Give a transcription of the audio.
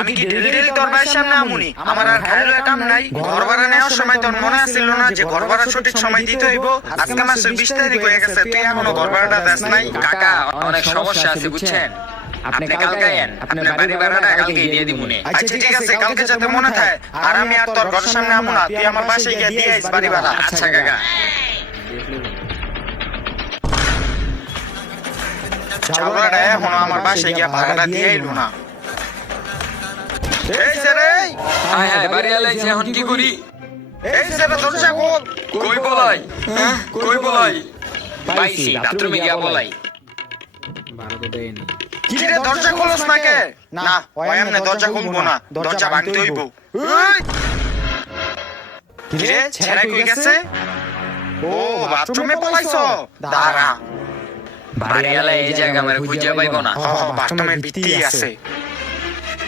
আমি কি daily daily তোর ভাইয়ের সামনে আমুনি? আমার আর খাইলো কাম নাই। ঘর ভাড়া নেওয়ার সময় তোর মনে আছিল না যে ঘর ভাড়া সঠিক সময় দিতে হইব? আজকে মাসের 20 তারিখ হয়ে গেছে, তুই এখনো ঘর ভাড়াটা দেস নাই। কাকা অনেক সমস্যা আছে বুঝছেন, আপনি কালকে আইন, আপনার বাড়ি ভাড়াটা কালকে দিয়ে দিমুনে। আচ্ছা ঠিক আছে, কালকে যাতে মনে থাকে। আর আমি আর তোর ঘরের সামনে আমু না, তুই আমার বাসায় গিয়ে দিয়ে আইস বাড়ি ভাড়া। আচ্ছা কাকা। চাউলাটা এখনো আমার বাসায় গিয়ে ভাড়াটা দিয়ে আইলো না। এই ছেলে, হ্যাঁ হ্যাঁ বাড়ি আলাইছে, এখন কি করি? এই ছেলে দরজা খোল। কই বলাই? কই বলাই? পাইছি, বাথরুমে গিয়া বলাই। কি রে, দরজা খোলস না কে? না, ওই এমনি দরজা খুলবো না, দরজা ভাঙতে হইব। এই! কি রে, ছেড়ে কই গেছে? ও, বাথরুমে পলাইছো? দাঁড়া। বাড়ি আলাই এই জায়গা আমার খুঁজে পাইবো না। বাথরুমের ভিতরেই আছে।